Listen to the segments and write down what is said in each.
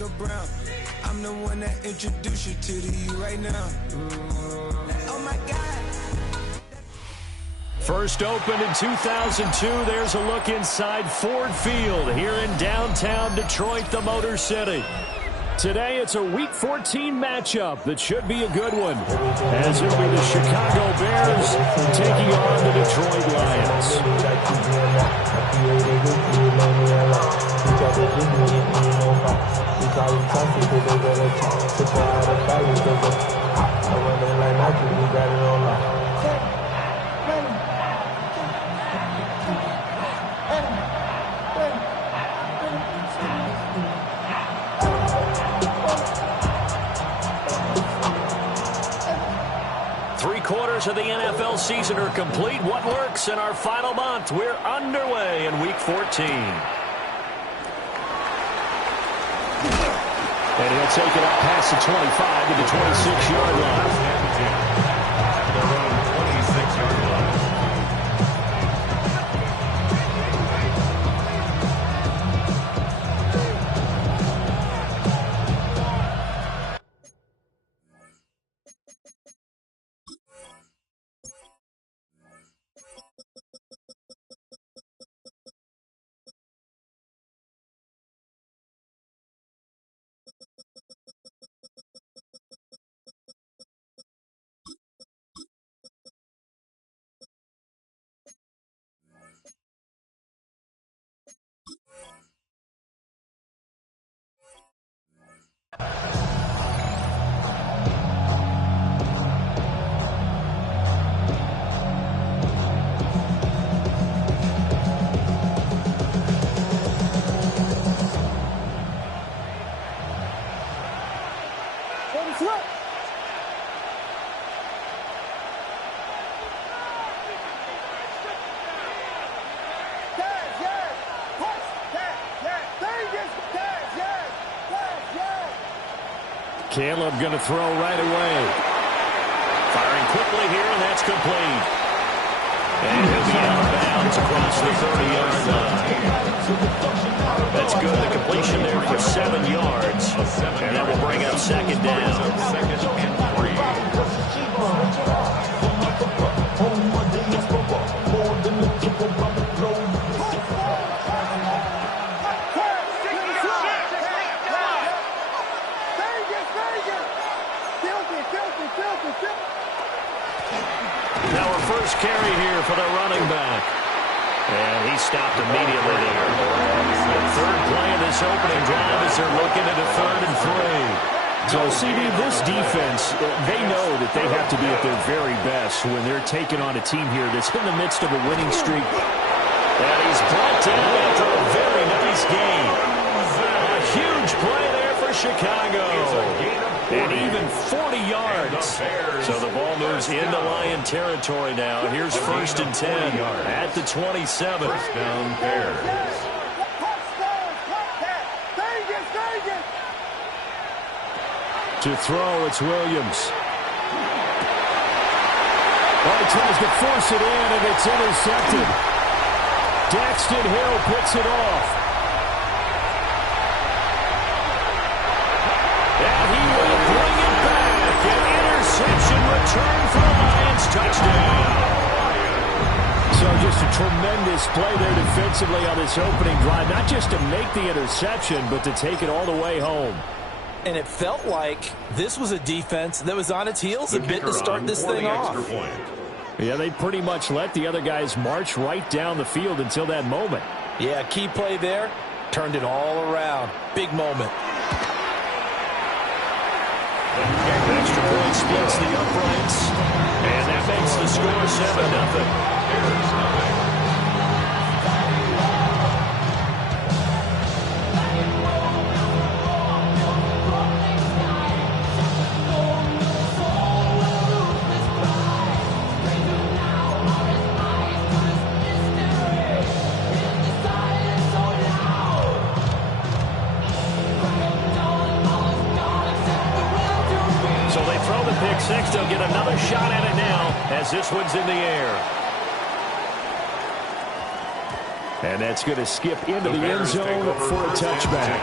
Micah Brown. I'm the one that introduced you to the you right now. Oh my God. First opened in 2002. There's a look inside Ford Field here in downtown Detroit, the Motor City. Today, it's a Week 14 matchup that should be a good one, as it'll be the Chicago Bears taking on the Detroit Lions. Three-quarters of the NFL season are complete. What works in our final month? We're underway in Week 14. And he'll take it up past the 25 to the 26-yard line. They're on the 26-yard line. Caleb going to throw right away. Firing quickly here, and that's complete. And he'll be out of bounds across the 30-yard line. That's good. The completion there for 7 yards. And that will bring up second down. Now our first carry here for the running back. And he stopped immediately there. The third play of this opening drive as they're looking at a 3rd and 3. So, CD, this defense, they know that they have to be at their very best when they're taking on a team here that's in the midst of a winning streak. And he's brought down after a very nice game. A huge play there for Chicago. And even 40 yards. So the ball moves into Lion territory now. Here's 1st and 10 at the 27. First down, Bears. To throw, it's Williams. Oh, he tries to force it in, and it's intercepted. Daxton Hill picks it off. And he will bring it back. An interception return for the Lions. Touchdown. So just a tremendous play there defensively on this opening drive. Not just to make the interception, but to take it all the way home. And it felt like this was a defense that was on its heels a bit to start this thing off. Yeah, they pretty much let the other guys march right down the field until that moment. Yeah, key play there. Turned it all around. Big moment. Extra point splits the uprights. And that makes the score 7-0. Six, they'll get another shot at it now as this one's in the air. And that's going to skip into the end zone for a touchback.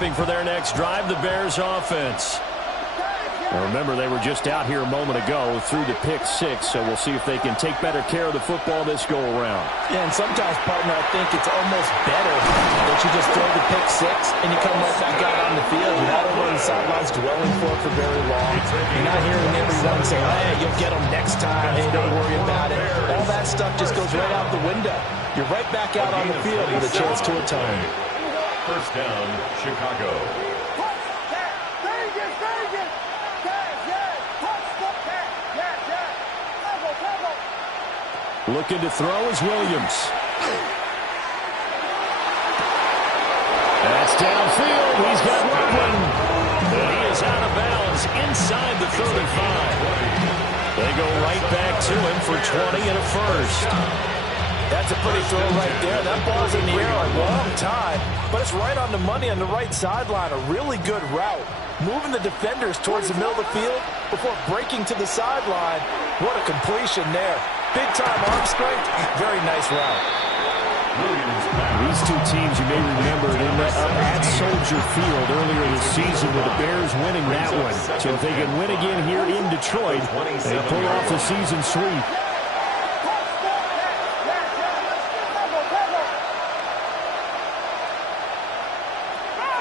prepping for their next drive, the Bears offense. Now remember, they were just out here a moment ago through the pick six, so we'll see if they can take better care of the football this go-around. Yeah, and sometimes, partner, I think it's almost better that you just throw the pick six and you come right back out on the field. You're not over on the sidelines dwelling for it for very long. You're not hearing everyone say, hey, you'll get them next time. Hey, don't worry about it. All that stuff just goes right out the window. You're right back out on the field with a chance to atone. First down, Chicago. Looking to throw is Williams. That's downfield. He's got Rodman. And he is out of bounds inside the 35. They go right back to him for 20 and a first. That's a pretty throw right there. That ball's in the air a long time, but it's right on the money on the right sideline. A really good route. Moving the defenders towards the middle of the field before breaking to the sideline. What a completion there. Big-time arm strength. Very nice route. These two teams, you may remember, they met up at Soldier Field earlier this season with the Bears winning that one. So if they can win again here in Detroit, they pull off the season sweep.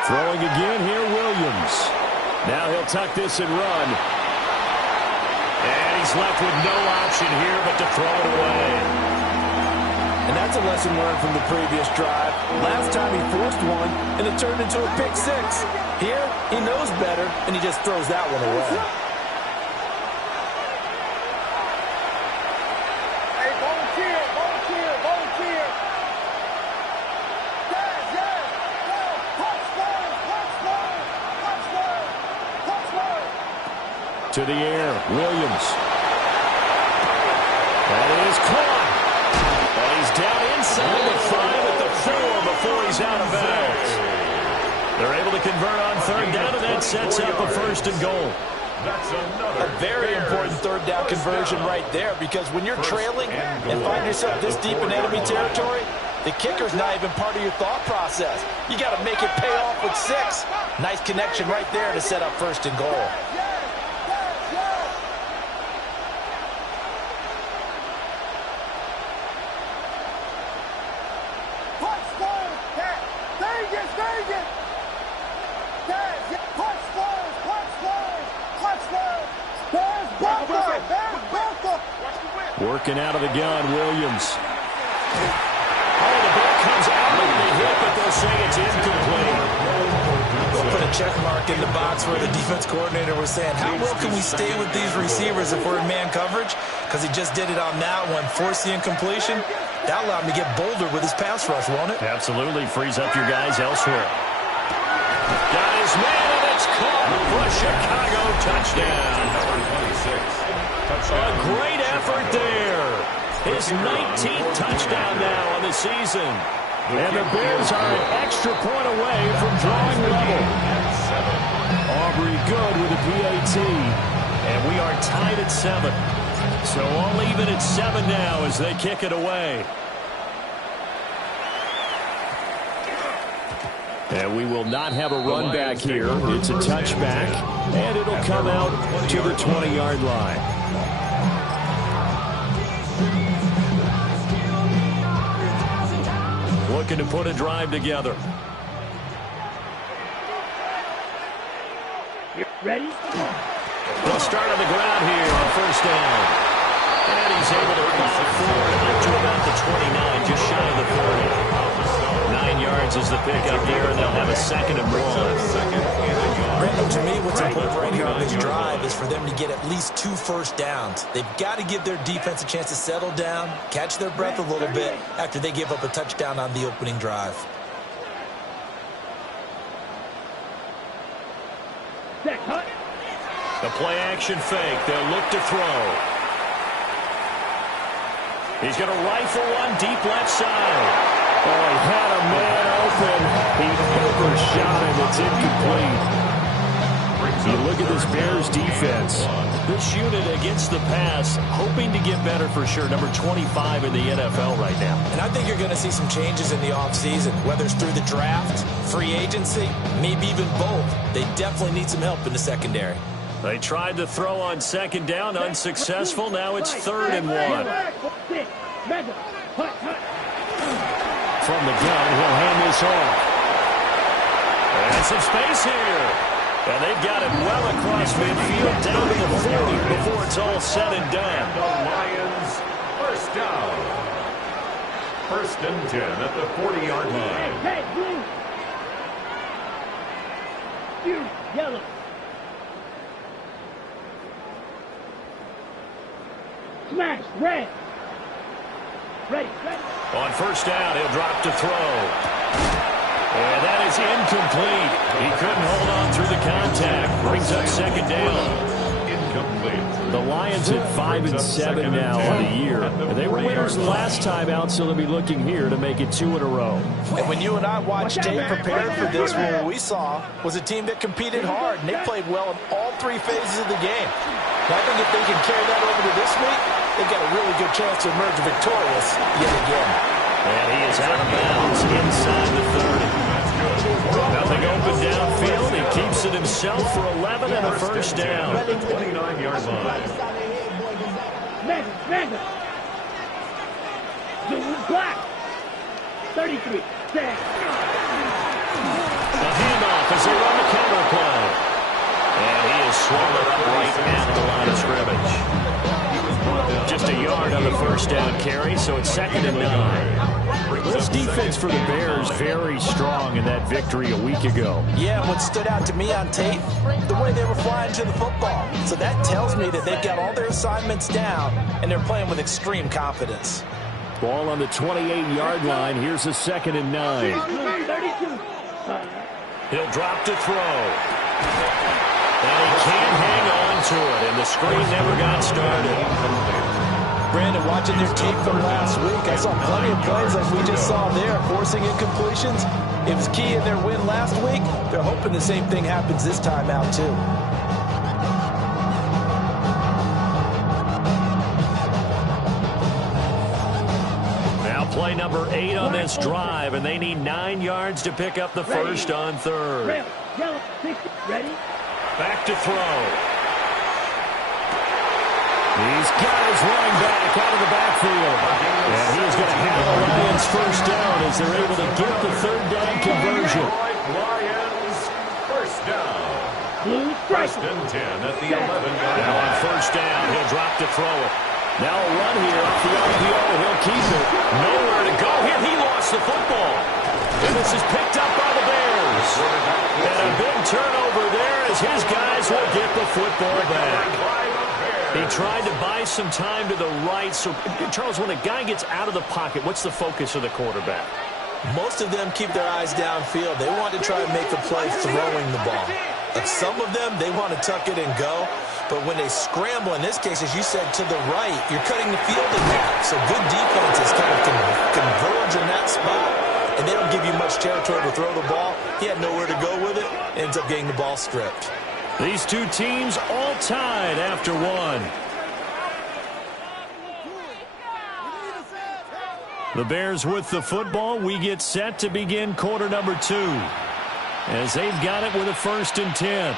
Throwing again here, Williams. Now he'll tuck this and run. And he's left with no option here but to throw it away. And that's a lesson learned from the previous drive. Last time he forced one, and it turned into a pick six. Here, he knows better, and he just throws that one away. Hey, volunteer, volunteer, volunteer. To the air, Williams. That is caught. And he's down inside the 5 at the 4 before he's out of bounds. They're able to convert on third down, and that sets up a first and goal. That's another Very important third down conversion right there, because when you're trailing and find yourself this deep in enemy territory, the kicker's not even part of your thought process. You got to make it pay off with 6. Nice connection right there to set up first and goal. Working out of the gun, Williams. Oh, the ball comes out of the hit, but they'll say it's incomplete. We'll put a check mark in the box where the defense coordinator was saying, how well can we stay with these receivers if we're in man coverage? Because he just did it on that one, forced the incompletion. That allowed him to get bolder with his pass rush, won't it? Absolutely. Frees up your guys elsewhere. Got his man, and it's caught for a Chicago touchdown. A great effort there. His 19th touchdown now on the season. And the Bears are an extra point away from drawing level. Aubrey good with a PAT. And we are tied at 7. So all even at 7 now as they kick it away. And we will not have a run back here. It's a touchback, and it'll come out to the 20-yard line. Looking to put a drive together. Ready? They'll start on the ground here on first down. And he's able to plow forward up to about the 29, just shy of the 30. 9 yards is the pickup there, and they'll have a second and one. Brandon, to me, what's important right here on this drive is for them to get at least 2 first downs. They've got to give their defense a chance to settle down, catch their breath a little bit after they give up a touchdown on the opening drive. The play-action fake. They'll look to throw. He's going to rifle one deep left side. Oh, he had a man open. He overshot him. It's incomplete. You look at this Bears defense. This unit against the pass, hoping to get better for sure. Number 25 in the NFL right now. And I think you're going to see some changes in the offseason, whether it's through the draft, free agency, maybe even both. They definitely need some help in the secondary. They tried to throw on second down, unsuccessful. Now it's 3rd and 1. From the gun, he'll hand this off. And some space here. And they've got it well across midfield, down to the 40 before it's all said and done. The Lions, first down. 1st and 10 at the 40-yard line. Hey, blue. You, yellow. Smash, red. Ready. On 1st down, he'll drop to throw. And that is incomplete. He couldn't hold on through the contact. Brings up 2nd down. Incomplete. The Lions at 5-7 now on the year. And they were winners last time out, so they'll be looking here to make it 2 in a row. And when you and I watched tape prepared for this one, what we saw was a team that competed hard, and they played well in all 3 phases of the game. And I think if they can carry that over to this week, they've got a really good chance to emerge victorious yet again. And he is out of bounds inside the 30. Nothing open downfield. He keeps it himself for 11 and a 1st down. 29-yard line. Mega. Black. 33. The handoff as they run the counter play. And he is swallowed up right at the line of scrimmage. Just a yard on the 1st down carry, so it's 2nd and 9. This defense for the Bears very strong in that victory a week ago. Yeah, what stood out to me on tape, the way they were flying to the football. So that tells me that they've got all their assignments down, and they're playing with extreme confidence. Ball on the 28-yard line. Here's a 2nd and 9. 32. He'll drop to throw. And he can't hang on to it, and the screen never got started. Brandon, watching their tape from last week, I saw plenty of plays like we just saw there, forcing incompletions. It was key in their win last week. They're hoping the same thing happens this time out, too. Now play number 8 on this drive, and they need 9 yards to pick up the 1st on 3rd. Yellow. 60. Ready. Back to throw. He's got his running back out of the backfield. And he's going to have the Lions 1st down as they're able to get the 3rd down conversion. Lions, 1st down. Blue. 1st and 10 at the 11-yard Now on line. 1st down, he'll drop to throw it. Now a run here off the RPO. He'll keep it. Nowhere to go here. He lost the football. And this is picked up by the Bears. And a big turnover there as his guys will get the football back. He tried to buy some time to the right. So, Charles, when a guy gets out of the pocket, what's the focus of the quarterback? Most of them keep their eyes downfield. They want to try and make a play throwing the ball. And some of them, they want to tuck it and go. But when they scramble, in this case, as you said, to the right, you're cutting the field in half. So good defenses kind of converge in that spot, and they don't give you much territory to throw the ball. He had nowhere to go with it, ends up getting the ball stripped. These two teams all tied after 1. The Bears with the football. We get set to begin quarter number 2 as they've got it with a 1st and 10.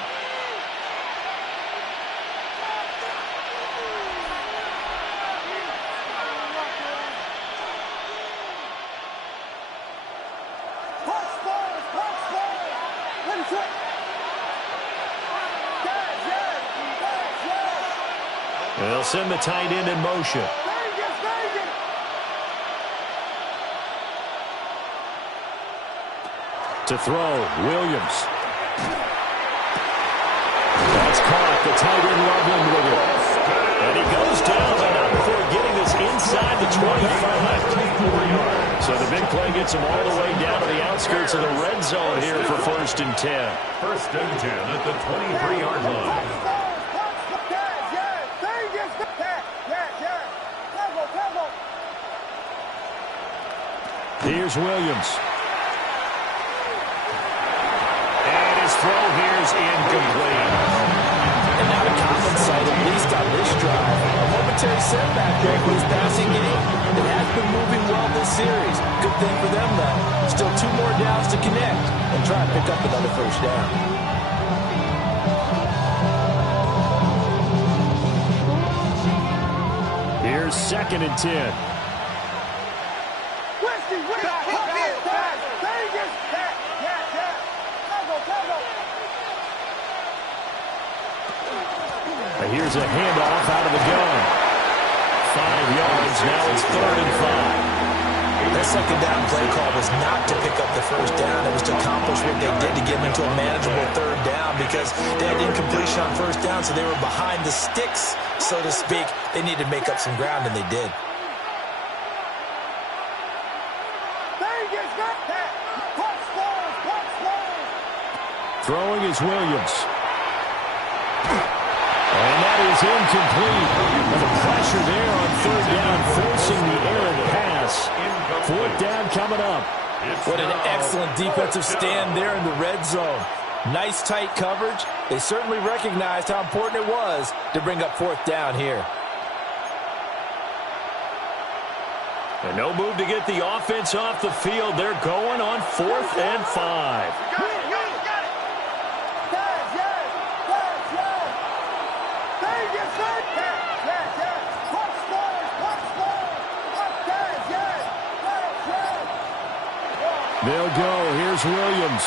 They'll send the tight end in motion. To throw, Williams. That's caught. The tight end Loveland with it. And he goes down, but not before getting this inside the 25. So the big play gets him all the way down to the outskirts of the red zone here for 1st and 10. 1st and 10 at the 23-yard line. Here's Williams. And his throw here fires incomplete. And now the common sight, at least on this drive. A momentary setback there for his passing game. It has been moving well this series. Good thing for them, though. Still 2 more downs to connect and try and pick up another first down. Here's 2nd and 10. Here's a handoff out of the gun. 5 yards. Now it's 3rd and 5. That second down play call was not to pick up the first down. It was to accomplish what they did to get them into a manageable 3rd down because they had incompletion on 1st down, so they were behind the sticks, so to speak. They needed to make up some ground, and they did. Throwing is Williams. And that is incomplete. And the pressure there on 3rd down, forcing the errant pass. 4th down coming up. What an excellent defensive stand there in the red zone. Nice tight coverage. They certainly recognized how important it was to bring up 4th down here. And no move to get the offense off the field. They're going on 4th and 5. They'll go. Here's Williams.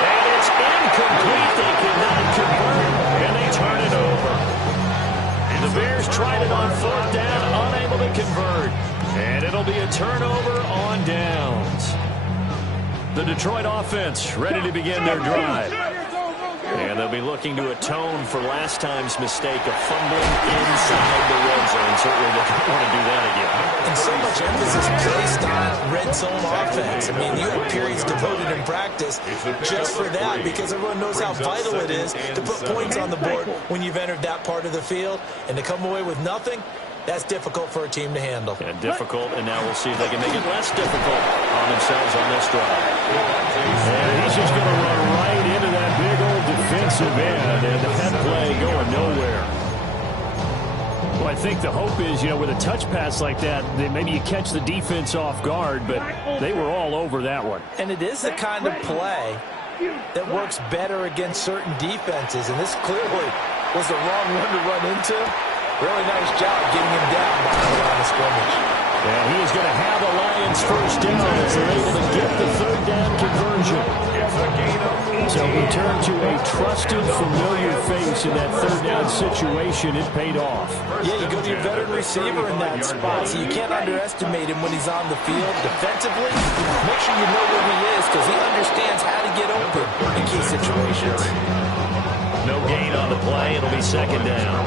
And it's incomplete. They cannot convert. And they turn it over. And the Bears tried it on 4th down, unable to convert. And it'll be a turnover on downs. The Detroit offense ready to begin their drive. And they'll be looking to atone for last time's mistake of fumbling inside the red zone. Certainly they don't want to do that again. And so much emphasis placed on red zone offense. I mean, you have periods devoted in practice just for that because everyone knows how vital it is to put points on the board when you've entered that part of the field. And to come away with nothing, that's difficult for a team to handle. And difficult, and now we'll see if they can make it less difficult on themselves on this drive. And he's just going to run right into that big old defensive end, and that play going nowhere. Well, I think the hope is, with a touch pass like that, then maybe you catch the defense off guard, but they were all over that one. And it is the kind of play that works better against certain defenses, and this clearly was the wrong one to run into. Really nice job getting him down behind the line of scrimmage. And he is going to have the Lions first down as they're able to get the 3rd down conversion. So we turn to a trusted, familiar face in that 3rd down situation. It paid off. Yeah, you go to your veteran receiver in that spot, so you can't underestimate him when he's on the field. Defensively, make sure you know where he is because he understands how to get open in key situations. No gain on the play. It'll be 2nd down.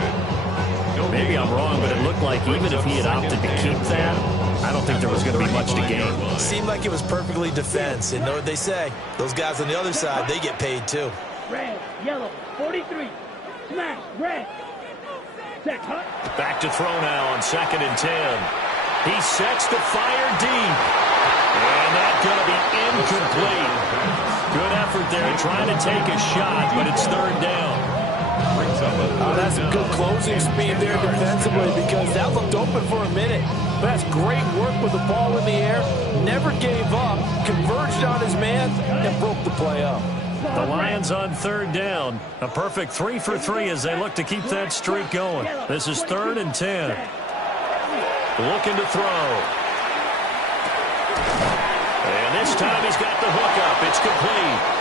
Maybe I'm wrong, but it looked like even if he had opted to keep that, I don't think there was going to be much to gain. Seemed like it was perfectly defense. And know what they say? Those guys on the other side, they get paid too. Red, yellow, 43. Smash, red. Set, cut. Back to throw now on 2nd and 10. He sets the fire deep. And that's going to be incomplete. Good effort there trying to take a shot, but it's 3rd down. Oh, that's a good closing speed there defensively because that looked open for a minute. That's great work with the ball in the air. Never gave up, converged on his man, and broke the play up. The Lions on 3rd down. A perfect 3 for 3 as they look to keep that streak going. This is 3rd and 10. Looking to throw. And this time he's got the hook up. It's complete.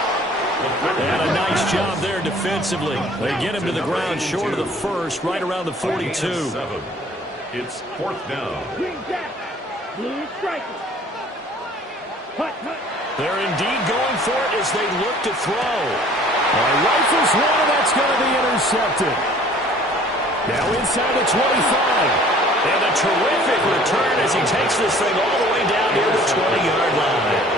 And a nice job there defensively. They get him to the ground short of the first, right around the 42. It's 4th down. Green back. Blue striker. Hut, hut. They're indeed going for it as they look to throw. Rifles one, and that's going to be intercepted. Now inside the 25. And a terrific return as he takes this thing all the way down near the 20-yard line.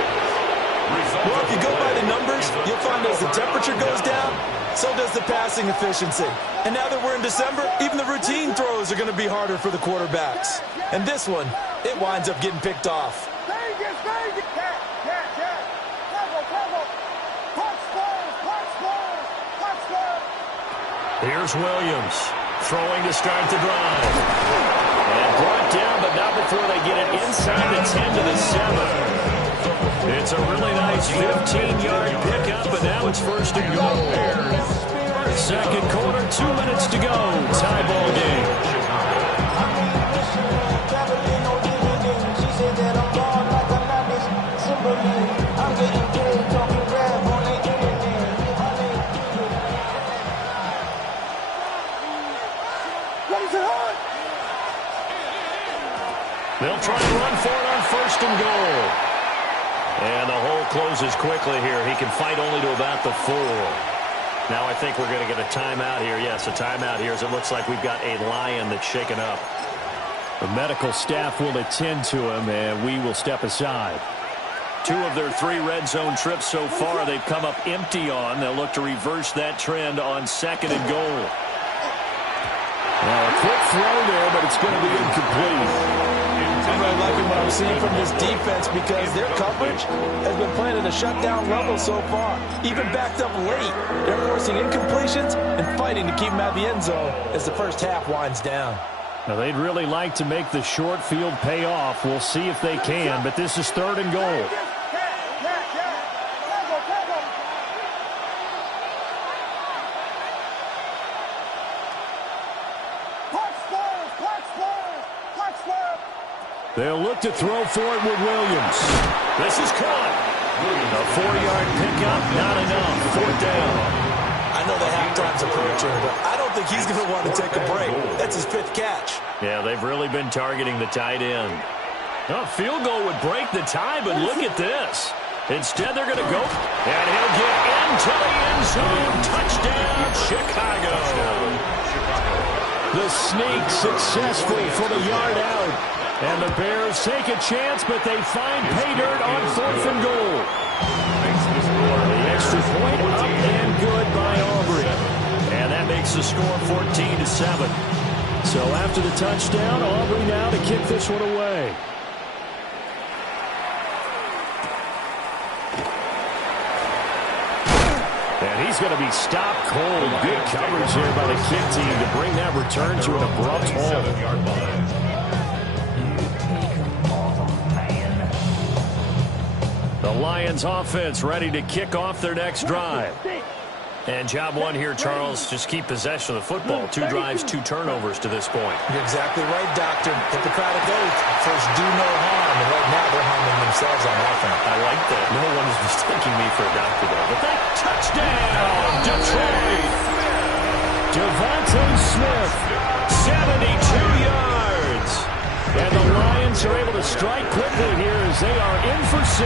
Well, if you go by the numbers, you'll find as the temperature goes down, so does the passing efficiency. And now that we're in December, even the routine throws are going to be harder for the quarterbacks. And this one, it winds up getting picked off. Here's Williams throwing to start the drive. And brought down, but not before they get it inside the 10 to the 7. It's a really nice 15-yard pickup, but now it's first and goal. Second quarter, 2 minutes to go. Tie ball game. They'll try to run for it on first and goal. And the hole closes quickly here. He can fight only to about the 4. Now I think we're going to get a timeout here. Yes, a timeout here as it looks like we've got a Lion that's shaken up. The medical staff will attend to him, and we will step aside. 2 of their 3 red zone trips so far they've come up empty on. They'll look to reverse that trend on second and goal. Now a quick throw there, but it's going to be incomplete. I'm really liking what I'm seeing from this defense because their coverage has been playing at a shutdown level so far. Even backed up late, they're forcing incompletions and fighting to keep them out of the end zone as the first half winds down. Now they'd really like to make the short field pay off. We'll see if they can, but this is third and goal. They'll look to throw for it with Williams. This is caught. A 4-yard pickup, not enough. 4th down. I know the halftime's approaching, but I don't think he's going to want to take a break. That's his 5th catch. Yeah, they've really been targeting the tight end. A field goal would break the tie, but look at this. Instead, they're going to go, and he'll get into the end zone. Touchdown, Chicago. The sneak successful from a yard out. And the Bears take a chance, but they find pay dirt on 4th and goal. The extra point up and good by Aubrey. And that makes the score 14-7. So after the touchdown, Aubrey now to kick this one away. And he's going to be stopped cold. Good coverage here by the kick team to bring that return to an abrupt halt. The Lions offense ready to kick off their next drive. And job one here, Charles, just keep possession of the football. 2 drives, 2 turnovers to this point. You're exactly right, Doctor. Hippocratic oath. First, do no harm. And right now, they're harming themselves on offense. I like that. No one is mistaking me for a doctor, though. But that touchdown, Detroit. Devontae Smith, 72 yards. And the Lions are able to strike quickly here as they are in for 6.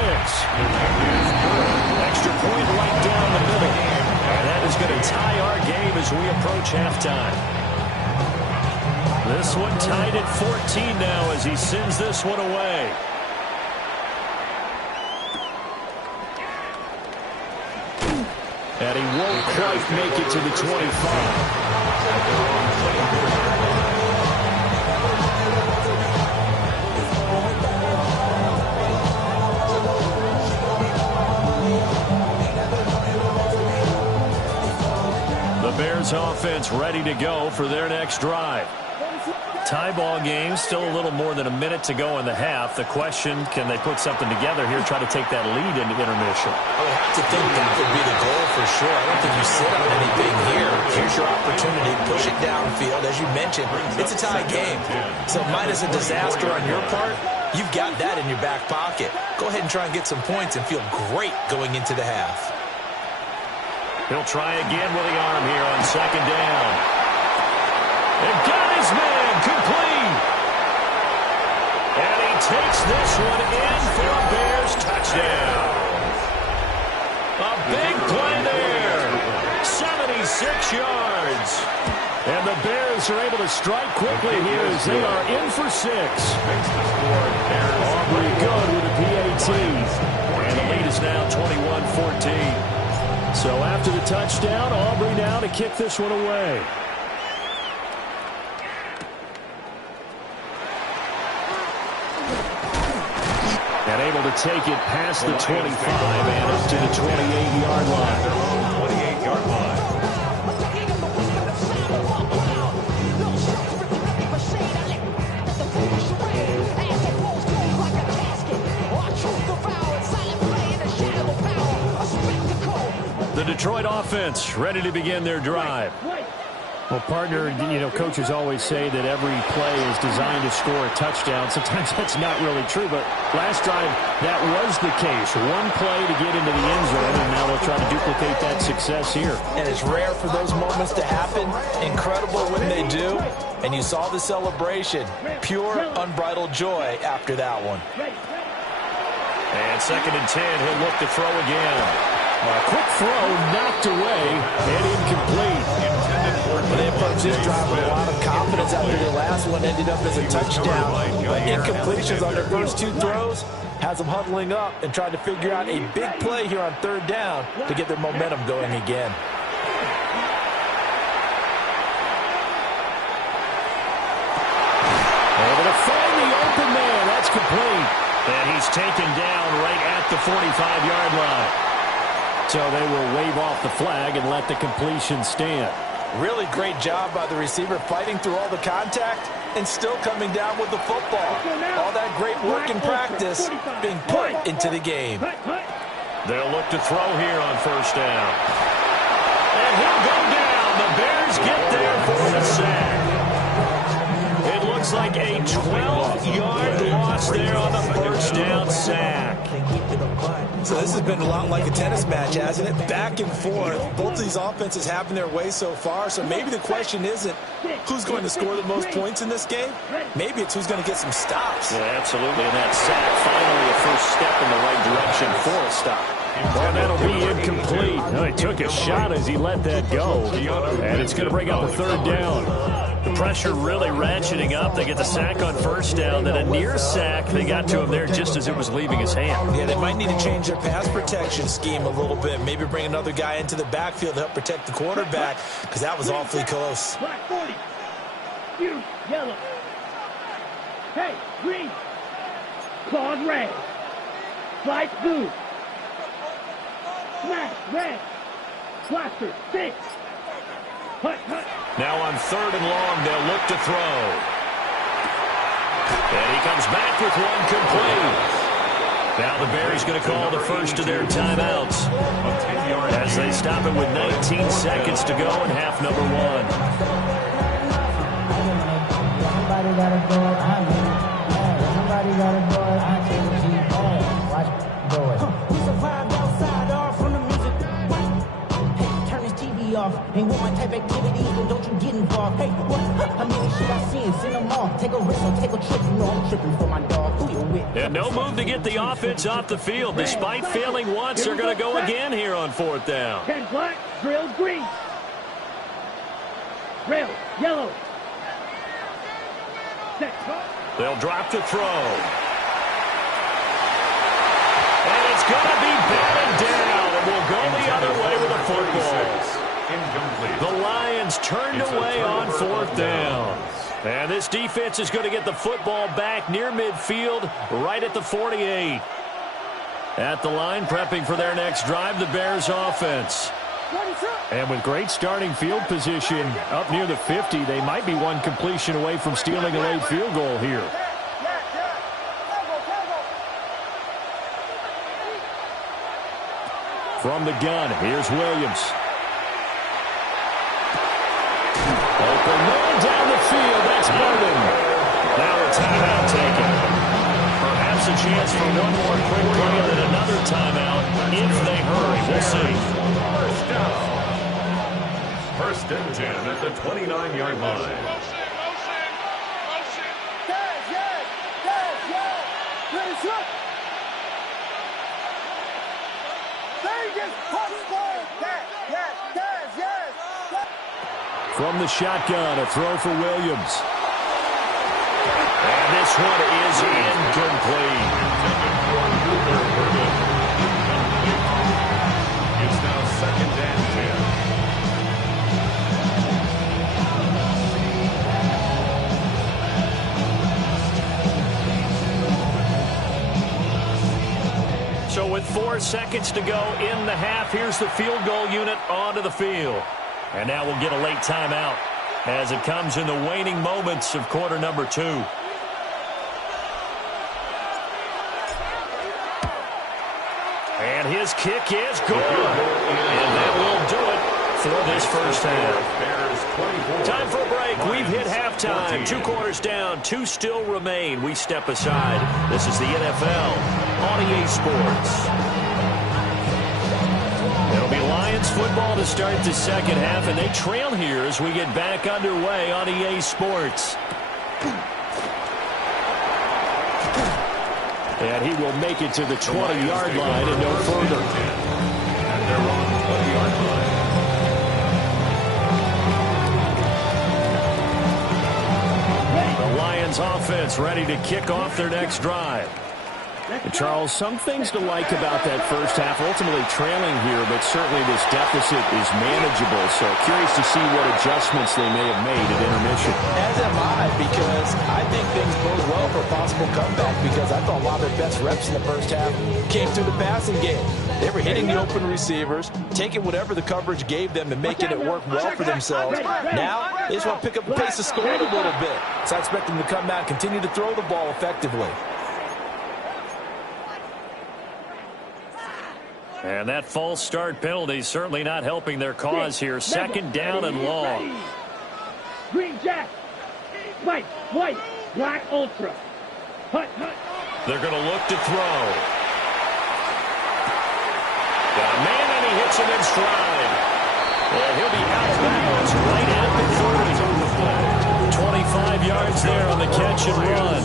Extra point right down the middle. And that is going to tie our game as we approach halftime. This one tied at 14 now as he sends this one away. And he won't quite make it to the 25. Bears offense ready to go for their next drive. Tie ball game, still a little more than a minute to go in the half. The question, can they put something together here, try to take that lead into intermission? I would have to think that would be the goal for sure. I don't think you sit on anything here. Here's your opportunity. Push it downfield. As you mentioned, it's a tie game. So minus a disaster on your part, you've got that in your back pocket. Go ahead and try and get some points and feel great going into the half. He'll try again with the arm here on 2nd down. And got his man complete. And he takes this one in for a Bears touchdown. A big play there. 76 yards. And the Bears are able to strike quickly here as they are in for 6. Aubrey good with a PAT. And the lead is now 21-14. So after the touchdown, Aubrey now to kick this one away. And able to take it past the 25 and up to the 28-yard line. 28-yard line. offense ready to begin their drive. Well, partner, coaches always say that every play is designed to score a touchdown. Sometimes that's not really true, but last drive, that was the case. One play to get into the end zone, and now they'll try to duplicate that success here. And it's rare for those moments to happen. Incredible when they do. And you saw the celebration. Pure, unbridled joy after that one. And 2nd and 10, he'll look to throw again. A quick throw knocked away and incomplete. They approached this drive with a lot of confidence after their last one ended up as a touchdown. But incompletions on their first 2 throws has them huddling up and trying to figure out a big play here on 3rd down to get their momentum going again. Able to find the open man. That's complete. And he's taken down right at the 45-yard line. So they will wave off the flag and let the completion stand. Really great job by the receiver fighting through all the contact and still coming down with the football. All that great work in practice being put into the game. They'll look to throw here on 1st down. And he'll go down. The Bears get there for the sack. It looks like a 12-yard loss there on the 1st down sack. So this has been a lot like a tennis match, hasn't it? Back and forth. Both of these offenses having their way so far. So maybe the question isn't who's going to score the most points in this game. Maybe it's who's going to get some stops. Yeah, absolutely. And that sack finally a first step in the right direction for a stop. Well, that'll be incomplete. No, he took a shot as he let that go. And it's going to bring up a 3rd down. The pressure really ratcheting up. They get the sack on 1st down. Then a near sack. They got to him there just as it was leaving his hand. Yeah, they might need to change their pass protection scheme a little bit. Maybe bring another guy into the backfield to help protect the quarterback because that was awfully close. Black 40. Huge yellow. Hey, green. Claws red. Slice blue. Smash red. Cluster 6. Hut, hut. Now on 3rd and long, they'll look to throw. And he comes back with one complete. Now the Bears going to call the first of their timeouts as they stop it with 19 seconds to go in half number 1. Somebody gotta go it, I mean. Somebody gotta go it, I can't keep on. Watch go it. We survived outside, all from the music. Hey, turn this TV off. Ain't with my type activities, then don't you get involved. Hey, what? I mean, shit I've seen, send them off. Take a risk or take a trip. You know I'm tripping for my dog. Who you with? And no move to get the offense off the field. Despite failing once, they're going to go again here on 4th down. 10 black, drill green. Drill yellow. Set, cut. They'll drop to throw. And it's going to be batted down, and we'll go the other way with a football. The Lions turned away on 4th down. And this defense is going to get the football back near midfield, right at the 48. At the line, prepping for their next drive, the Bears offense. And with great starting field position up near the 50, they might be one completion away from stealing a late field goal here. From the gun, here's Williams. Open man down the field, that's Martin. Now a timeout taken. Perhaps a chance for one more quick play and then another timeout if they hurry. We'll see. First and 10 at the 29-yard line. From the shotgun, a throw for Williams. And this one is incomplete. It's now 2nd and 10. So with 4 seconds to go in the half, here's the field goal unit onto the field. And now we'll get a late timeout as it comes in the waning moments of quarter number 2. And his kick is good. And that will do it for this first half. Time for a break. We've hit halftime. 2 quarters down. 2 still remain. We step aside. This is the NFL on EA Sports. It'll be Lions football to start the second half, and they trail here as we get back underway on EA Sports. And he will make it to the 20-yard line and no further. And they're on the 20-yard line. The Lions offense ready to kick off their next drive. And Charles, some things to like about that first half. Ultimately trailing here, but certainly this deficit is manageable. So curious to see what adjustments they may have made at intermission. As am I, because I think things bode well for a possible comeback, because I thought a lot of their best reps in the first half came through the passing game. They were hitting the open receivers, taking whatever the coverage gave them and making it work well for themselves. Now, they just want to pick up the pace of scoring a little bit. So I expect them to come out and continue to throw the ball effectively. And that false start penalty certainly not helping their cause here. Second down and long. Green Jack. White, white, black ultra. Hut, hut. They're going to look to throw. Got a man, and he hits him in stride. And he'll be out of bounds right at the 40. 25 yards there on the catch and run.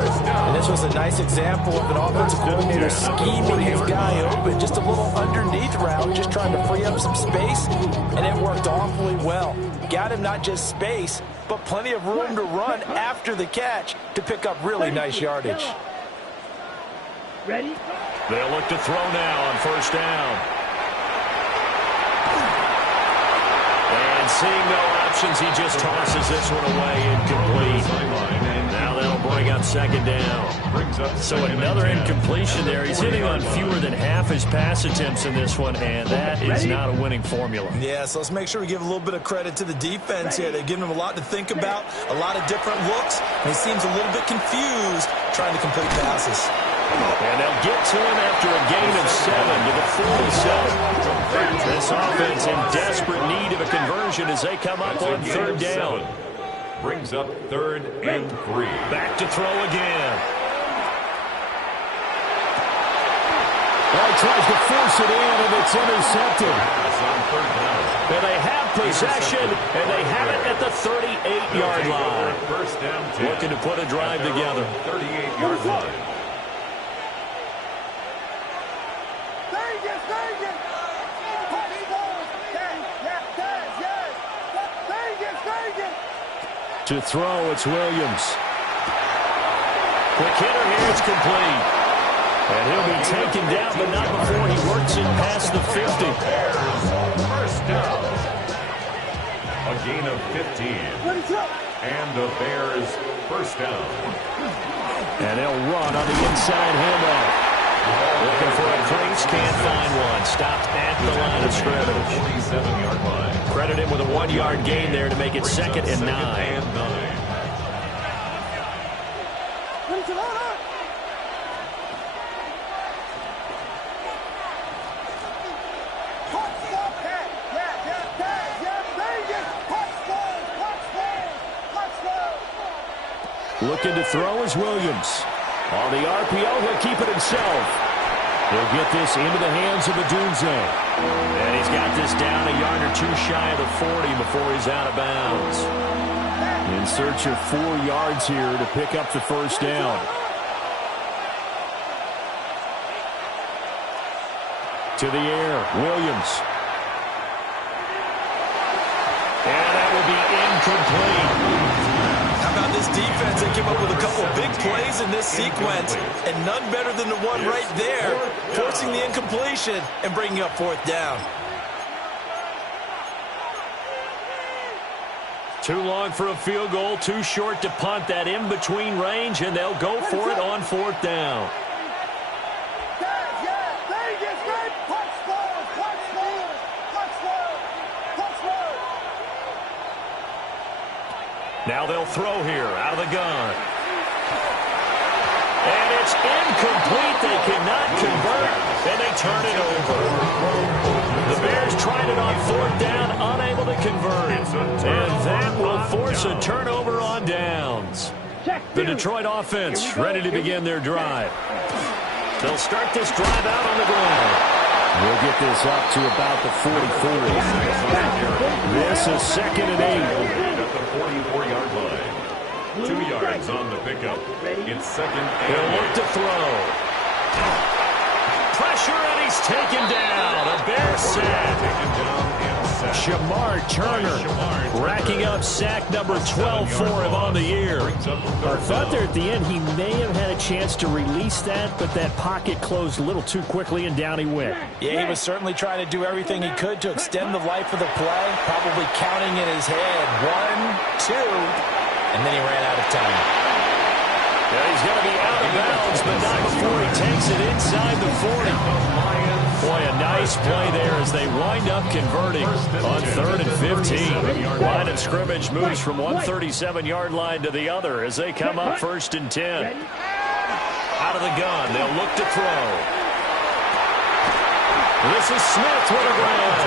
And this was a nice example of an offensive coordinator scheming his guy open. Just a little underneath route, just trying to free up some space, and it worked awfully well. Got him not just space, but plenty of room to run after the catch to pick up really nice yardage. Ready? They'll look to throw now on first down. And seeing no options, he just tosses this one away incomplete. Now they'll bring up second down. So another incompletion there. He's hitting on fewer than half his pass attempts in this one, and that is not a winning formula. Yeah, so let's make sure we give a little bit of credit to the defense here. They've given him a lot to think about, a lot of different looks, and he seems a little bit confused trying to complete passes. And they'll get to him after a gain of 7 to the 47. This offense in desperate need of a conversion as they come up on third down. Brings up 3rd and 3. Back to throw again. Well, he tries to force it in, and it's intercepted. And they have possession, and they have it at the 38-yard line. First down 10. Looking to put a drive together. 38-yard line. To throw, it's Williams. Quick hitter here, it's complete. And he'll be taken down, but not before he works it past the 50. First down. A gain of 15. And the Bears first down. And they'll run on the inside handoff. Looking for a crease, can't find one. Stopped at the line of scrimmage. 47-yard line. Credit him with a 1-yard gain there to make it second and 9. Looking to throw is Williams. On the RPO, he'll keep it himself. He'll get this into the hands of Odunze. And he's got this down a yard or 2 shy of the 40 before he's out of bounds. In search of 4 yards here to pick up the first down. To the air, Williams. And that will be incomplete. How about this defense? They came up with a couple of big plays in this sequence, and none better than the one right there, forcing the incompletion and bringing up 4th down. Too long for a field goal, too short to punt. That in-between range, and they'll go for it on 4th down. Now they'll throw here out of the gun. And it's incomplete. They cannot convert, and they turn it over. The Bears tried it on 4th down, unable to convert. And that will force a turnover on downs. The Detroit offense ready to begin their drive. They'll start this drive out on the ground. We'll get this up to about the 44. This is 2nd and 8. At the 44-yard line. 2 yards on the pickup. It's 2nd and He'll look to throw. Pressure, and he's taken down. A Bear sack. taken down and sacked. Shamar Turner racking up sack number 12 for him on the year. Brings up the I third thought there down. at the end he may have had a chance to release that, but that pocket closed a little too quickly, and down he went. Yeah, he was certainly trying to do everything he could to extend the life of the play, probably counting in his head 1, 2, and then he ran out of time. Yeah, he's going to be out of bounds, but not before he takes it inside the 40. Boy, a nice play there as they wind up converting on 3rd and 15. Line of scrimmage moves from 137-yard line to the other as they come up 1st and 10. Out of the gun, they'll look to throw. This is Smith with a run.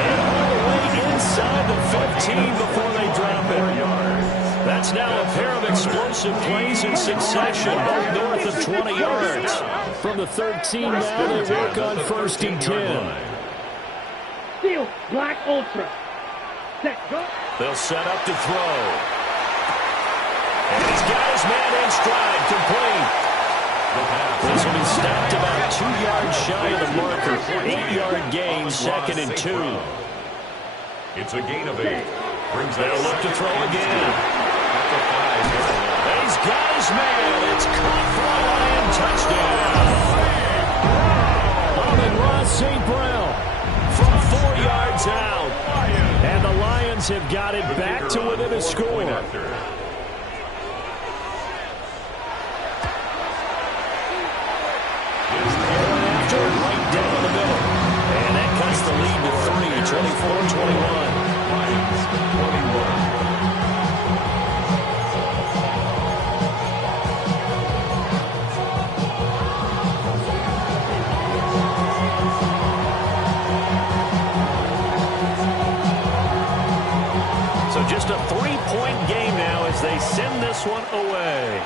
And all the way inside the 15 before they drop it. That's now a pair of explosive plays in succession, both north of 20 yards. From the 13 now, they work on 1st and 10. Steal, Black Ultra. Set, go. They'll set up to throw. And he's got his man in stride, complete. This will be stopped about 2 yards shy of the marker. 8-yard gain, 2nd and 2. It's a gain of 8. They'll look to throw again. He's got his man. It's caught for a Lion touchdown. Amon-Ra St. Brown From 4 yards out. and the Lions have got it back to within a score. After it right down the middle. And that cuts the lead to 3, 24-21. So just a 3-point game now as they send this one away.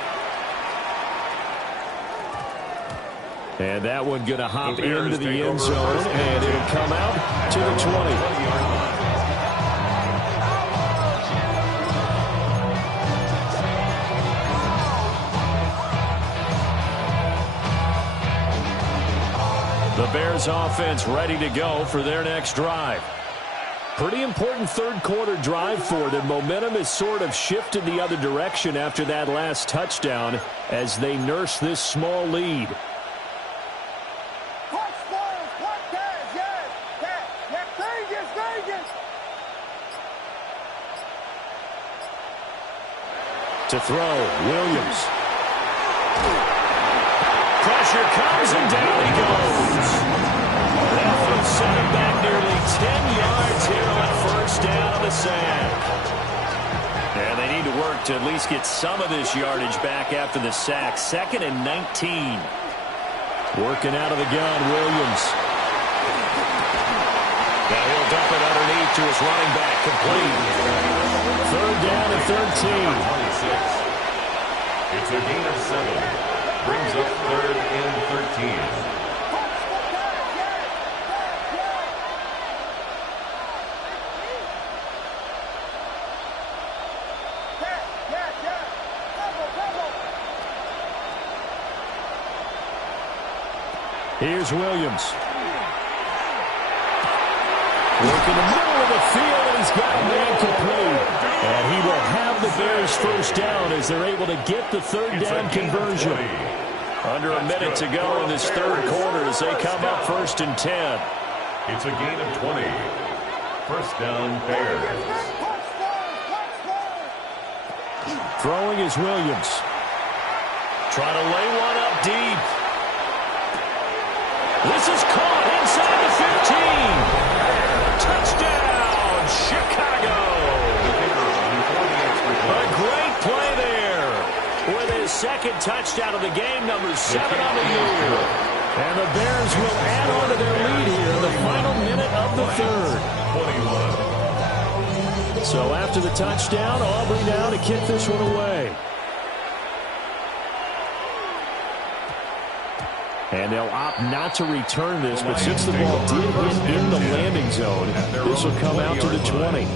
And that one going to hop into the end zone, and it'll come out to the 20. The Bears offense ready to go for their next drive. Pretty important third-quarter drive for them. Momentum has sort of shifted the other direction after that last touchdown as they nurse this small lead. To throw, Williams. Pressure comes and down he goes. That will set him back nearly 10 yards here on 1st down on the sack. And they need to work to at least get some of this yardage back after the sack. 2nd and 19. Working out of the gun, Williams. Now he'll dump it underneath to his running back, complete. 3rd down and 13. It's a gain of 7. Brings up 3rd and 13. Here's Williams. Working the middle of the field, and he's got a man complete. And he will have the Bears 1st down as they're able to get the 3rd down conversion. Under a minute to go in this 3rd quarter as they come up 1st and 10. It's a gain of 20. 1st down, Bears. Throwing is Williams. Trying to lay one up deep. This is caught inside the 15. Touchdown, Chicago. A great play there with his 2nd touchdown of the game, number 7 on the year. And the Bears will add on to their lead here in the final minute of the third. 21. So after the touchdown, Aubrey now to kick this one away. And they'll opt not to return this, but since the ball did hit in the landing zone, this will come out to the 20.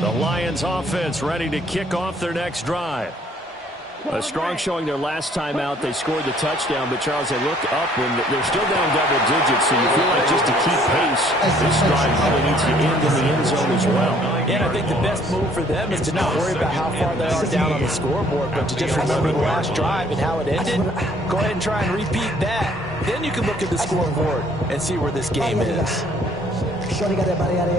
The Lions offense ready to kick off their next drive. A strong showing their last time out. They scored the touchdown, but Charles, they look up and they're still down double digits, so you feel like just to keep pace, this drive probably needs to end in the end zone as well. And I think the best move for them is to not worry about how far they are down on the scoreboard, but to just remember the last drive and how it ended. Go ahead and try and repeat that. Then you can look at the scoreboard and see where this game is. Shorty got that body out of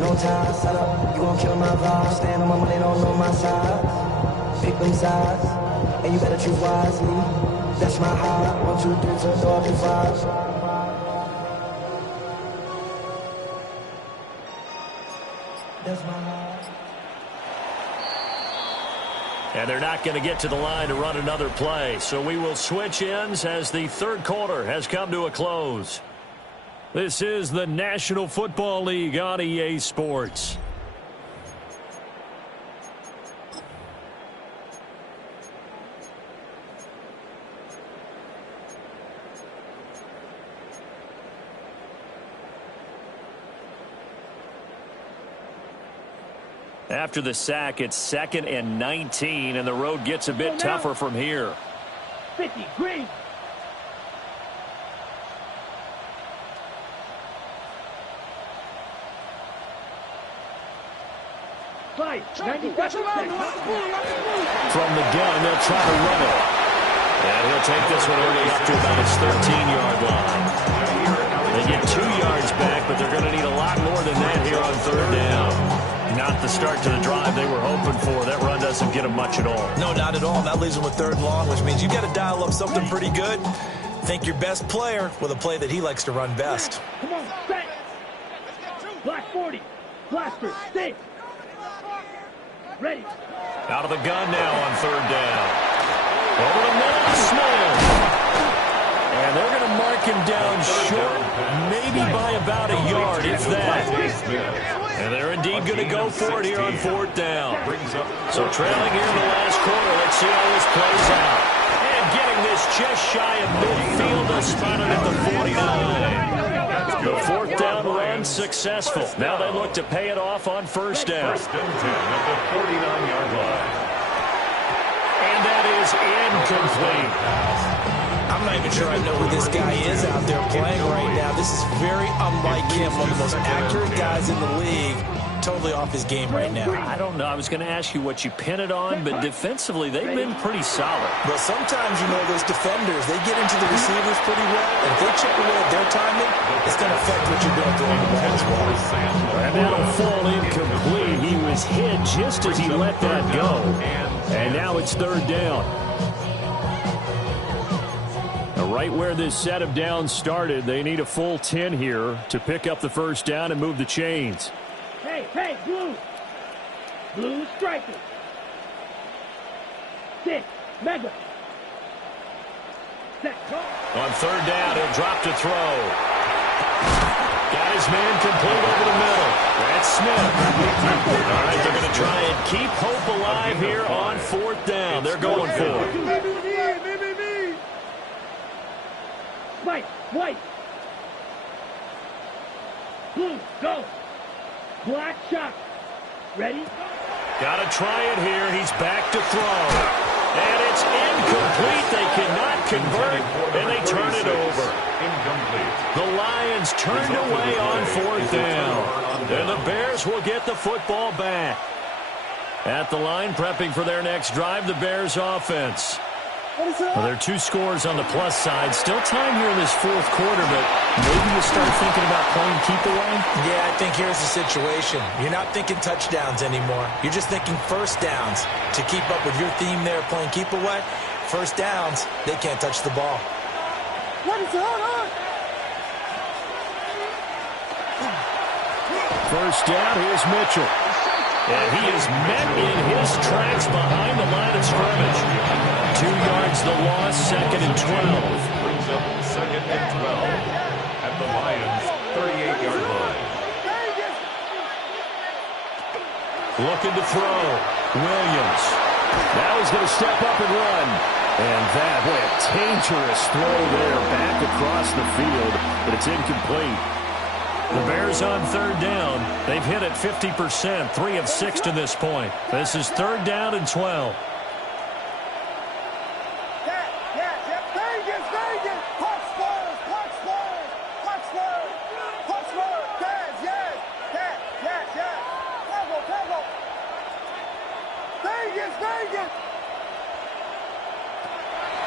no time, set up, you gon' kill my vibe. Stand on my money, don't know my size. Pick them sides, and you better choose wisely. That's my high. 1, 2, 3, 4, 5. That's my high. And they're not going to get to the line to run another play. So we will switch ends as the third quarter has come to a close. This is the National Football League on EA Sports. After the sack, it's 2nd and 19, and the road gets a bit tougher from here. 50, green. From the gun, they'll try to run it. And he'll take this one early up to about his 13-yard line. They get 2 yards back, but they're going to need a lot more than that here on third down. Not the start to the drive they were hoping for. That run doesn't get them much at all. No, not at all. That leaves them with 3rd and long, which means you got to dial up something pretty good. Think your best player with a play that he likes to run best. Come on, set. Black 40. Blaster, stay. Ready. Out of the gun now on third down. Over the middle, Smith. And they're going to mark him down short, maybe by about a yard, if that. And they're indeed going to go for it here on 4th down. So trailing here in the last quarter, let's see how this plays out. And getting this just shy of midfield, a spot at the 49. The 4th down run successful. Now they look to pay it off on 1st down. 1st and 10 at the 49-yard line. And that is incomplete. I'm not even sure I know who this guy is out there playing right now. This is very unlike him, one of the most accurate guys in the league. Totally off his game right now. I don't know. I was going to ask you what you pin it on, but defensively, they've been pretty solid. Well, sometimes, you know, those defenders, they get into the receivers pretty well. And if they chip away at their timing, it's going to affect what you're doing throwing the ball as well. And that'll fall incomplete. He was hit just as he let that go. And now it's 3rd down. Right where this set of downs started, they need a full 10 here to pick up the 1st down and move the chains. Hey, blue. Blue striker. 6, mega. Set, go. On 3rd down, he'll drop to throw. Got his man complete over the middle. That's Smith. All right, they're going to try and keep hope alive here on 4th down. They're going for it. White, white. Blue, go. Black shot. Ready? Got to try it here. He's back to throw. And it's incomplete. They cannot convert, and they turn it over. The Lions turned away on 4th down. And the Bears will get the football back. At the line, prepping for their next drive, the Bears offense. Well, there are 2 scores on the plus side. Still time here in this 4th quarter, but maybe you start thinking about playing keep away? Yeah, I think here's the situation. You're not thinking touchdowns anymore. You're just thinking 1st downs. To keep up with your theme there, playing keep away, 1st downs, they can't touch the ball. What is going on? 1st down, here's Mitchell. And he is met in his tracks behind the line of scrimmage. 2 yards the loss, 2nd and 12. Brings up 2nd and 12 at the Lions' 38-yard line. Looking to throw. Williams. Now he's going to step up and run. And that, boy, a dangerous throw there back across the field, but it's incomplete. The Bears on 3rd down. They've hit it 50%, 3 of 6 to this point. This is 3rd down and 12.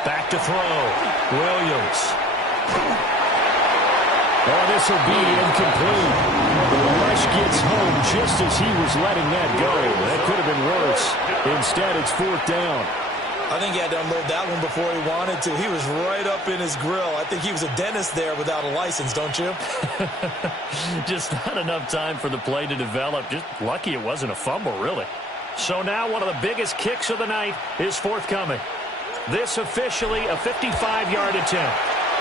Back to throw. Williams. Oh, this will be incomplete. The rush gets home just as he was letting that go. That could have been worse. Instead, it's 4th down. I think he had to unload that one before he wanted to. He was right up in his grill. I think he was a dentist there without a license, don't you? Just not enough time for the play to develop. Just lucky it wasn't a fumble, really. So now one of the biggest kicks of the night is forthcoming. This officially a 55-yard attempt.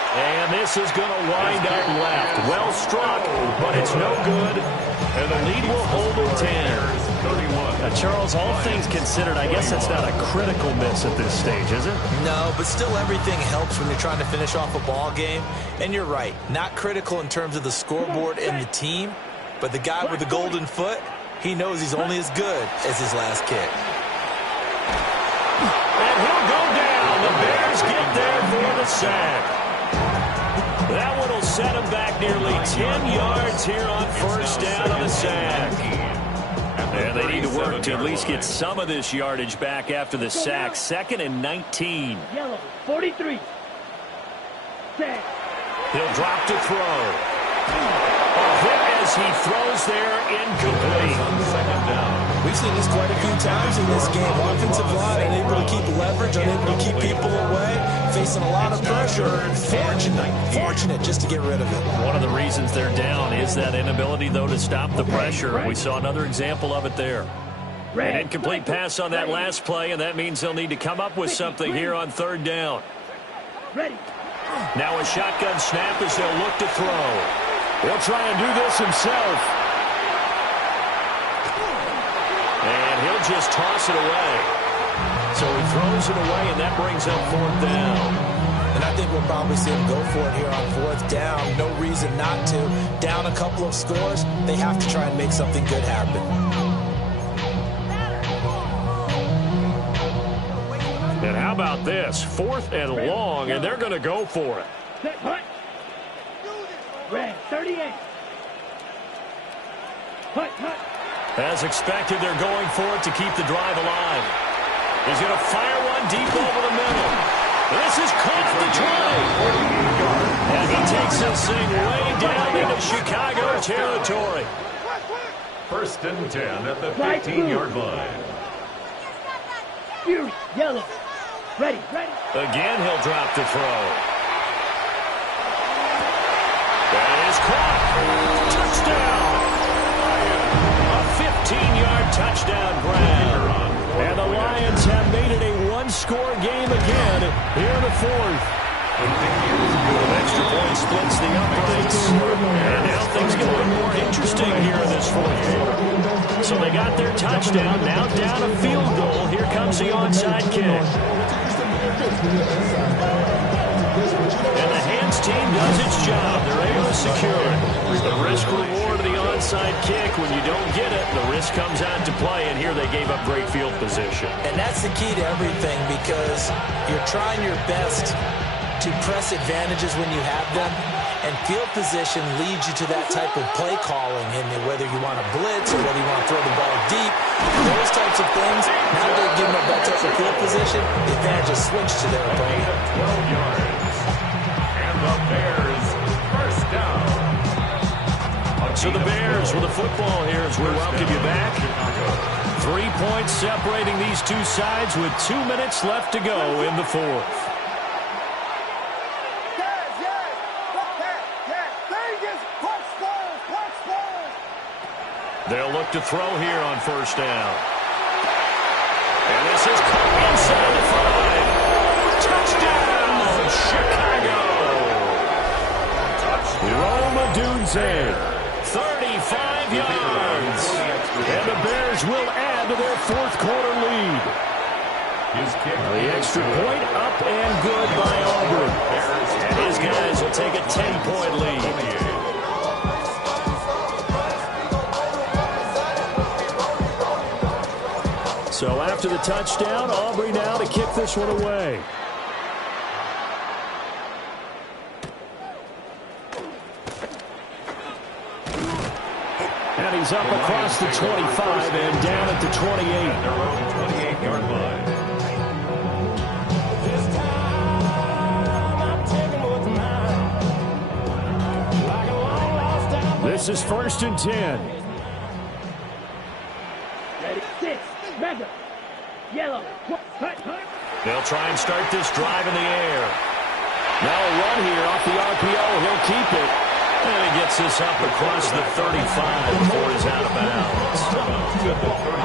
And this is going to wind up left. Well struck, but it's no good. And the lead will hold at 10. Charles, all things considered, I guess that's not a critical miss at this stage, is it? No, but still everything helps when you're trying to finish off a ball game. And you're right, not critical in terms of the scoreboard and the team, but the guy with the golden foot, he knows he's only as good as his last kick. And he'll go down. The Bears get there for the sack. That one will set him back nearly 10 yards here on 1st down on the sack. And they need to work to at least get some of this yardage back after the sack. 2nd and 19. Yellow, 43. Sack. He'll drop to throw. A hit as he throws there, incomplete. 2nd down. We've seen this quite a few times in this game. Offensive line unable to keep leverage, unable to keep people away, facing a lot of pressure. Fortunate just to get rid of it. One of the reasons they're down is that inability, though, to stop the pressure. We saw another example of it there. An incomplete pass on that last play, and that means they'll need to come up with something here on 3rd down. Ready. Now a shotgun snap as they'll look to throw. He'll try and do this himself. And he'll just toss it away. So he throws it away, and that brings up 4th down. And I think we'll probably see him go for it here on 4th down. No reason not to. Down a couple of scores, they have to try and make something good happen. And how about this? 4th and long, and they're going to go for it. Set, hunt. Red, 38. Hunt, hunt. As expected, they're going for it to keep the drive alive. He's going to fire one deep over the middle. This is caught the try. And he takes this thing way down into Chicago territory. 1st and 10 at the 15-yard line. Fury, yellow. Ready, ready. Again, he'll drop to throw. That is caught. Touchdown. A 15-yard touchdown grab. And the Lions have made it a one-score game again here in the 4th. Extra point splits the uprights. And now things get a little more interesting here in this 4th quarter. So they got their touchdown. Now down a field goal. Here comes the onside kick. And the hands team does its job. They're able to secure it. The risk-reward of the onside kick. When you don't get it, the risk comes out to play, and here they gave up great field position. And that's the key to everything, because you're trying your best to press advantages when you have them, and field position leads you to that type of play calling, and whether you want to blitz or whether you want to throw the ball deep, those types of things, now they're giving up that type of field position, the advantage is switched to their opponent. 12 yards. And the Bears 1st down. So the Bears with the football here as we welcome you back. 3 points separating these two sides with 2 minutes left to go in the 4th. They'll look to throw here on first down. And this is caught inside the 5. Touchdown, Chicago. Rome Odunze. 35 yards. And the Bears will add to their fourth quarter lead. The extra point up and good by Auburn. And his guys will take a 10-point lead. So after the touchdown, Aubrey now to kick this one away. And he's up across the 25 and down at the 28. Their own 28-yard line. This time I'm taking what's mine. Like a long lost time. This is 1st and 10. Ready, 6, mega, yellow, hut. They'll try and start this drive in the air. Now a run here off the RPO. He'll keep it. And he gets this up across the 35 before he's out of bounds.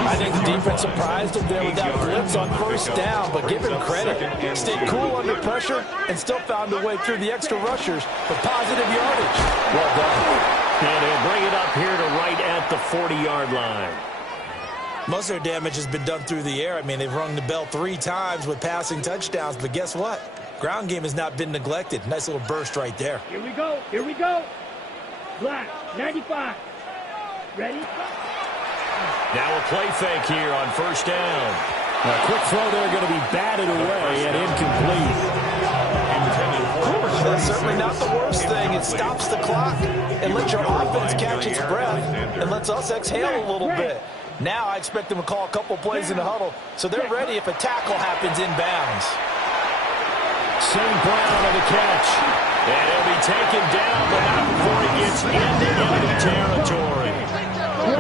I think the defense surprised him there with that blitz on first down, but give him credit. Stayed cool under pressure and still found a way through the extra rushers for positive yardage. Well done. And he'll bring it up here to right at the 40-yard line. Most of their damage has been done through the air. I mean, they've rung the bell 3 times with passing touchdowns, but guess what? Ground game has not been neglected. Nice little burst right there. Here we go. Black, 95. Ready? Now a play fake here on first down. A quick throw there going to be batted away and incomplete. That's certainly not the worst thing. It stops the clock and lets your offense catch its breath and lets us exhale a little bit. Now I expect them to call a couple plays in the huddle so they're ready if a tackle happens inbounds. St. Brown on the catch. And he'll be taken down, but not before he gets into enemy territory.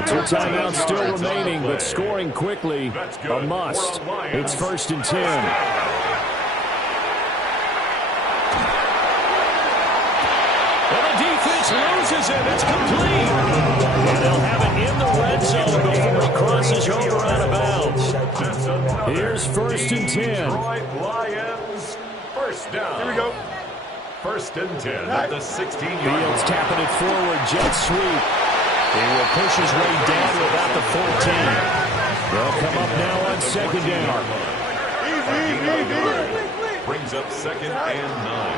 2 timeouts still remaining, but scoring quickly a must. It's 1st and 10. And the defense loses it. It's complete. And they'll have it in the red zone before he crosses over out of bounds. Here's 1st and 10. Detroit Lions, first down. Here we go. 1st and 10 at the 16-yard Fields line. tapping it forward, jet sweep. He will push his way down to about the 14. They'll come up now on 2nd down. Easy. Brings up 2nd and 9.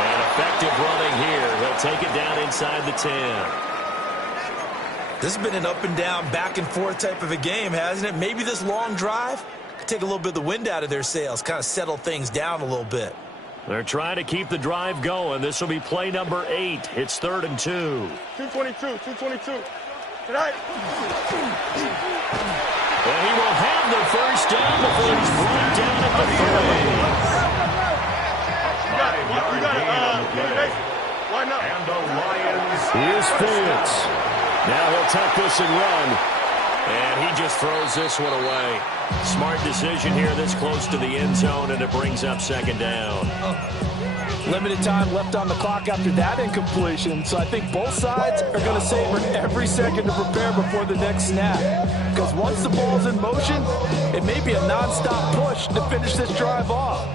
And effective running here. He'll take it down inside the 10. This has been an up and down, back and forth type of a game, hasn't it? Maybe this long drive could take a little bit of the wind out of their sails, kind of settle things down a little bit. They're trying to keep the drive going. This will be play number 8. It's 3rd and 2. 222. Tonight. And he will have the first down before he's brought down at the 5-yard gain on the play. Why not? And the Lions. Here's Fields. Now he'll tuck this and run. And he just throws this one away. Smart decision here this close to the end zone, and it brings up 2nd down. Limited time left on the clock after that incompletion, so I think both sides are going to savor every second to prepare before the next snap. Because once the ball's in motion, it may be a nonstop push to finish this drive off.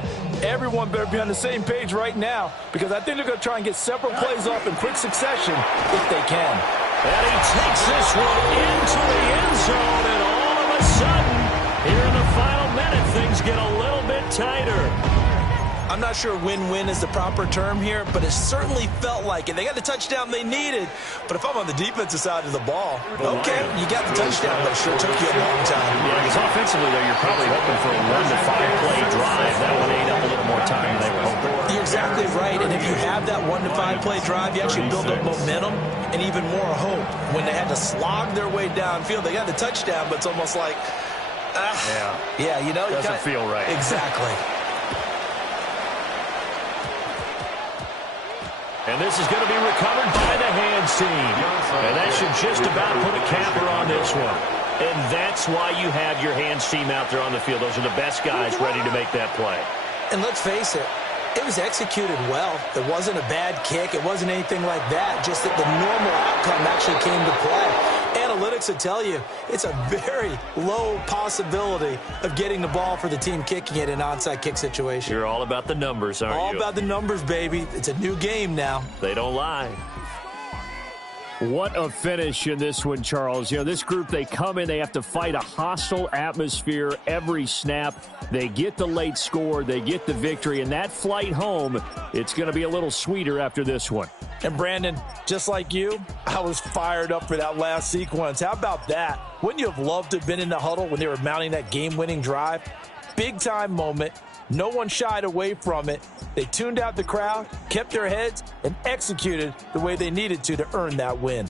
Everyone better be on the same page right now, because I think they're going to try and get several plays off in quick succession if they can. And he takes this one into the end zone, and all of a sudden, here in the final minute, things get a little bit tighter. I'm not sure win-win is the proper term here, but it certainly felt like it. They got the touchdown they needed, but if I'm on the defensive side of the ball, okay, you got the touchdown, but it sure took you a long time. Yeah, because offensively, though, you're probably hoping for a 1 to 5 play drive. That one ate up a little more time than they were hoping. You're exactly right, and if you have that 1 to 5 play drive, you actually build up momentum and even more hope. When they had to slog their way downfield, they got the touchdown, but it's almost like, yeah, you know, Doesn't feel right. Exactly. And this is going to be recovered by the hands team. And that should just about put a capper on this one. And that's why you have your hands team out there on the field. Those are the best guys ready to make that play. And let's face it, It was executed well. It wasn't a bad kick. It wasn't anything like that. Just that the normal outcome actually came to play. Analytics will tell you it's a very low possibility of getting the ball for the team kicking it in an onside kick situation. You're all about the numbers, aren't you? All about the numbers, baby. It's a new game now. They don't lie. What a finish in this one, Charles. You know, this group, they come in, they have to fight a hostile atmosphere every snap. They get the late score, they get the victory, and that flight home, it's going to be a little sweeter after this one. And Brandon, just like you, I was fired up for that last sequence. How about that? Wouldn't you have loved to have been in the huddle when they were mounting that game-winning drive? Big-time moment. No one shied away from it. They tuned out the crowd, kept their heads, and executed the way they needed to earn that win.